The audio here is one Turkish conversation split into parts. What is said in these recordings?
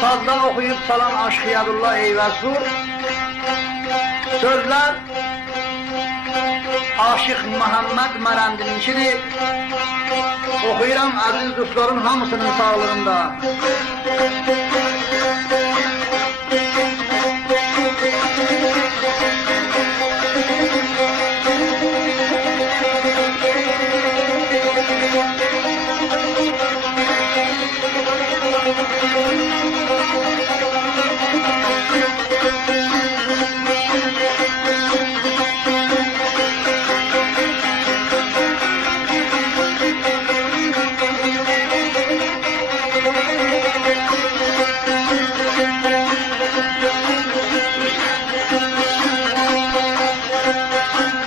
Sazda okuyup salan Aşkıyadullah Eyvazur. Sözler Aşık Muhammed Merendilincidir. Okuyuram aziz dostların hamısının sağlığında.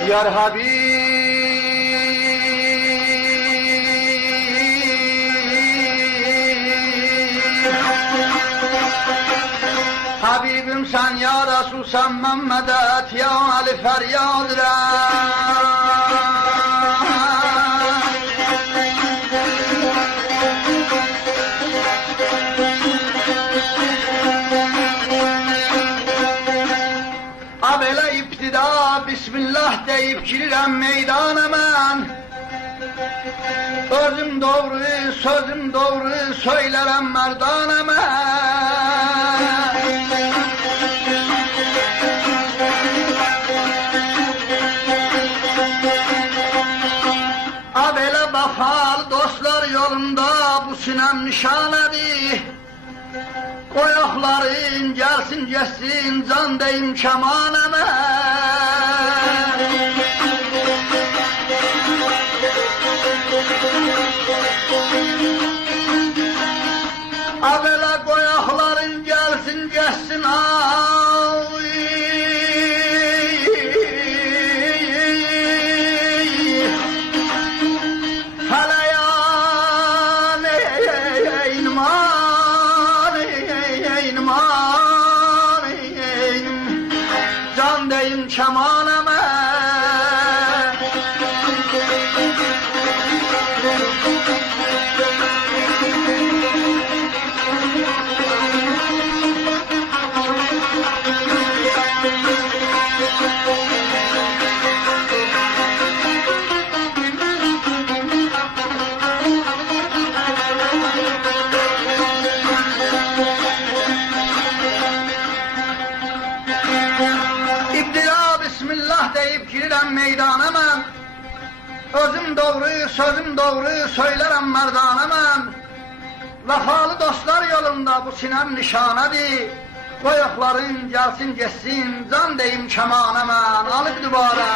Yar Habib, Habibim sen ya Resul sen Mehmedet ya Ali feryad re. Abele iptida Bismillah deyip girirəm meydana mən. Sözüm doğru söylərəm merdana mən. Abele bafalı dostlar yolunda bu sinem nişanədir. Koyakların gelsin geçsin can deyim kemaneme. Abela koyakların gelsin geçsin ay. Feleyan can deyim kemaneme. Bismillah deyip girirəm meydana mən. Özüm sözüm doğru söylərəm merdana mən. Vəfalı dostlar yolunda bu sinem nişanədir. Qoyaqların gelsin geçsin can deyim kemana mən. Alıp dübara.